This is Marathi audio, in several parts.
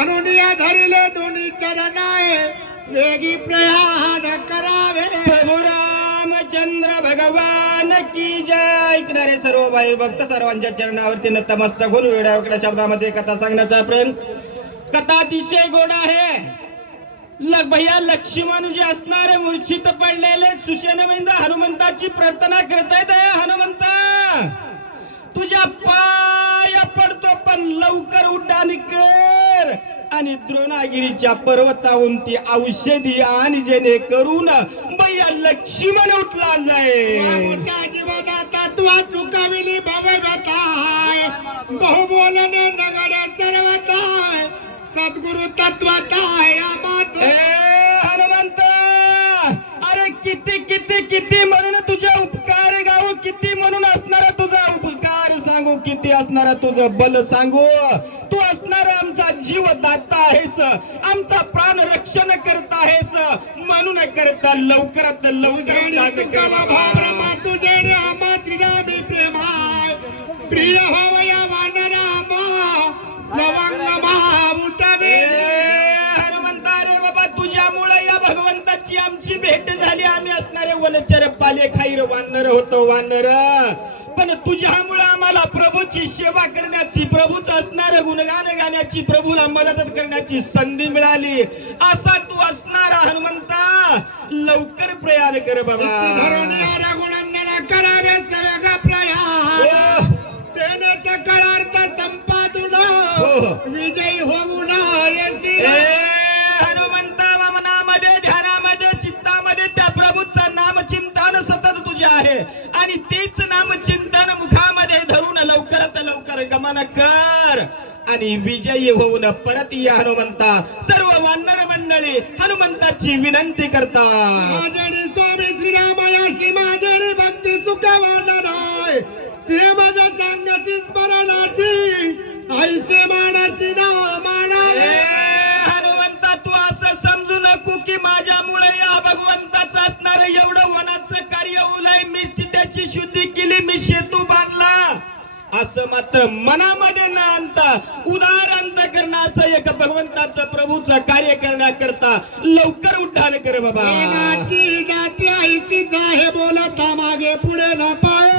म्हणून या धरिले दोन्ही चरणाए वेगी प्रयाण करावे। प्रभू रामचंद्र भगवान की जय। ऐकणारे सर्व भाई भक्त सर्वांच्या चरणावरती नतमस्तक होऊन वेळावेळ्या शब्दामध्ये कथा सांगण्याचा प्रयत्न। कथा अतिशय गोड आहे। भैया लक्ष्मण जे असणारे मूर्छित पडलेले सुशेनविंद हनुमंताची प्रार्थना करतायत। हनुमंता तुझ्या पाया पडतो पण लवकर उड्डाण कर आणि द्रोणागिरीच्या पर्वतावरून ती औषधी आणि जेणे करून भैया लक्ष्मण उठला जाय। जीवनात तत्वा चुकाविली भवगताय बहु बोलणे नगड्या सर्वताय सद्गुरु तत्वताय हनुमंत अरे किती किती किती म्हणून तुझे उपकार गाव किती म्हणून असणारा तुझा उपकार सांगू किती असणारा तुझं बल सांगू। तू असणारा आमचा जीव दाता आहेस आमचा प्राण रक्षण करता आहेस म्हणून करता लवकरात लवकर तुझे आमाची नामी प्रेमाय प्रिय होवया वानरा लवंग महामुठावे। हनुमंता रे बाबा तुझ्यामुळे या भगवंताची आमची भेट झाली। आम्ही असणारे वनचर पाले खाईर वानर होतो वानर पण तुझ्यामुळे आम्हाला प्रभूची सेवा करण्याची प्रभूच असणारे गुणगान गाण्याची प्रभूला मदत करण्याची संधी मिळाली। असा तू असणारा हनुमंता लवकर प्रयाण कर बाबा। गुणंदन करावे सवेगा प्रयाण तेने सकळार्थ संपादून विजयी होऊन हनुमंता मनामध्ये ध्यानामध्ये चित्तामध्ये त्या प्रभूचं नाम चिंतन सतत तुझे आहे आणि तेच नाम चिंतन मुखामध्ये धरून लवकरात लवकर गमन कर आणि विजयी होऊन परत या। हनुमंता सर्व वानर मंडळी हनुमंताची विनंती करता। माझे स्वामी श्रीरामायाशी माझे भक्ती सुख वानराय ते माझ्या सांगाची स्मरणाची ऐसे मानाची ना माना। हनुमंता तू असं समजू नको की माझ्यामुळे या भगवंताचं असणार एवढं वनाचं कार्य उलाय मी त्याची शुद्धी केली मी सेतू बांधला असं मात्र मनामध्ये न आणता उदार अंतकरणाचं एक भगवंताचं प्रभूचं कार्य करण्याकरता लवकर उड्डाण कर बाबा। जाती ऐशीच आहे बोलता मागे पुढे न पाय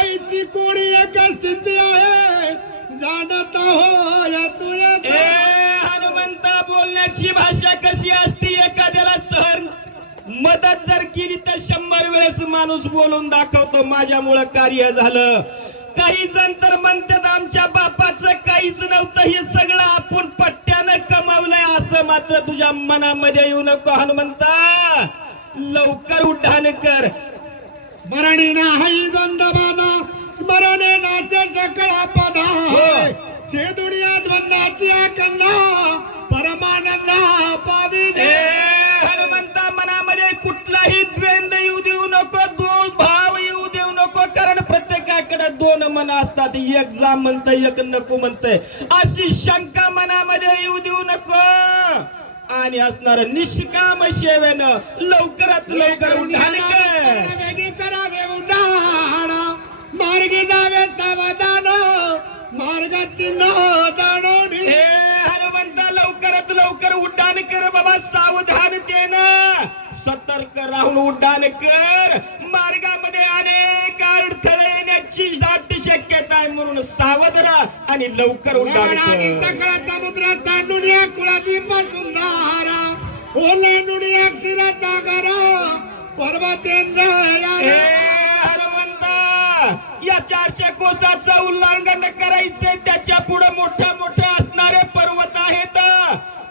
ऐशी कोणी एक स्थिती आहे जाणत हो या तू हनुमंता बोलण्याची भाषा कशी असती एखाद्याला सहन मदत जर केली तर 100 वेळेस माणूस बोलून दाखवतो माझ्यामुळे कार्य झालं। काही जण तर म्हणतात आमच्या बापाचं काहीच नव्हतं हे सगळं आपण पट्ट्यानं कमावलंय असं मात्र तुझ्या मनामध्ये येऊ नको। हनुमंता लवकर उड्डाण कर। स्मरणे नाही द्वंद्वबाधा स्मरणे नाचे सकळा पदा जे दुनिया द्वंद्वाची आकंदा परमानंदा पावी। हनुमंता मनामध्ये कुठलाही द्वंद्व येऊ देऊ नको दोन भाव येऊ देऊ नको कारण प्रत्येकाकडे दोन मन असतात एक जा म्हणतंय एक नको म्हणतंय अशी शंका मनामध्ये येऊ देऊ नको आणि असणार निष्काम सेवेनं लवकरात लवकर उड्डाण कर। करावे उड्डाण मार्गी जावे सावधान मार्गाची न जाणून हनुमंता लवकरात लवकर उड्डाण कर बाबा सावधानतेनं सतर्क राहून उड्डाण कर। मार्गामध्ये अनेक अडथळे येण्याची दाट शक्यता आहे म्हणून सावध राहा आणि लवकर उड्डाण कर। सगळा समुद्र सांडून या कुळाची सुंदरा ओलांडून या क्षीरसागर पर्वतेंद्र हनुमंता या 400 कोसाचं उल्लंघन करायचंय त्याच्या पुढे मोठे मोठे असणारे पर्वत आहेत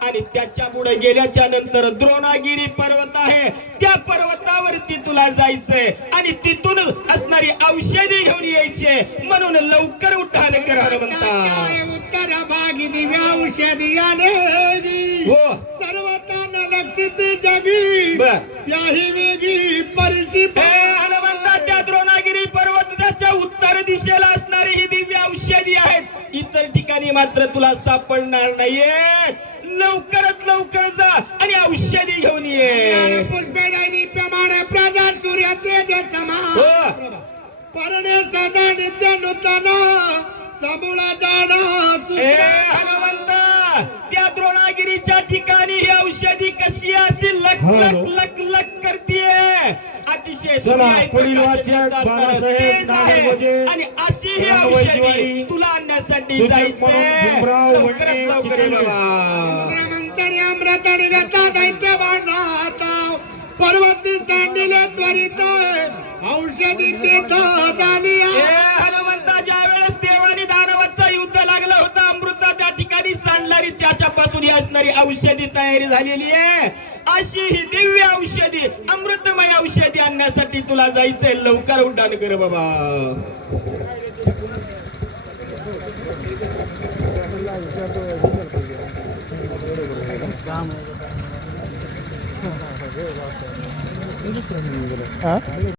आणि त्याच्या पुढे गेल्याच्या नंतर द्रोणागिरी पर्वत आहे त्या पर्वतावरती तुला जायचंय आणि तिथून असणारी औषधी घेऊन यायचे म्हणून लवकर उड्डाण कर। हनुमंता उत्तर भागी दिव्या औषधी आलेगी हो सर्वताना लक्षित जगी त्याही वेगी परिसी। हनुमंता त्या द्रोणागिरी पर्वताच्या उत्तर दिशेला असणारी ही दिव्य औषधी आहेत इतर ठिकाणी मात्र तुला सापडणार नाहीयेत। लवकरात लवकर जा आणि औषधी घेऊन ये। पुष्पे दीप्यमान प्रजा सूर्य तेज समान परणे सदा नित्य नूतन सबुळा जाणा हनुमंता त्या लक लक लक करतीये. अतिशय चला, सुंदर पुढील प्रकारचे वाचक त्याचं बाळासाहेब तेज आहे. नागरगोजे, आणि अशी ही रामबाई औषधी जिवारी, तुला आणण्यासाठी सुजित जायचंय. म्हणून भीमराव लवकरात वंडे, लवकर ये चिखली. बाबा. मंतरी अमृतणी गता दैत्य बाणाता पर्वती सांडिले त्वरित औषधी तेथ झाली ए हनुमंता, ज्या वेळेस देवानी दानवाचं युद्ध लागलं होतं, अमृत त्या ठिकाणी सांडणारी त्याच्यापासून असणारी औषधी तयारी झालेली आहे. अशी ही दिव्य औषधी, अमृतमय औषधी आणण्यासाठी तुला जायचंय. लवकर उड्डाण कर बाबा.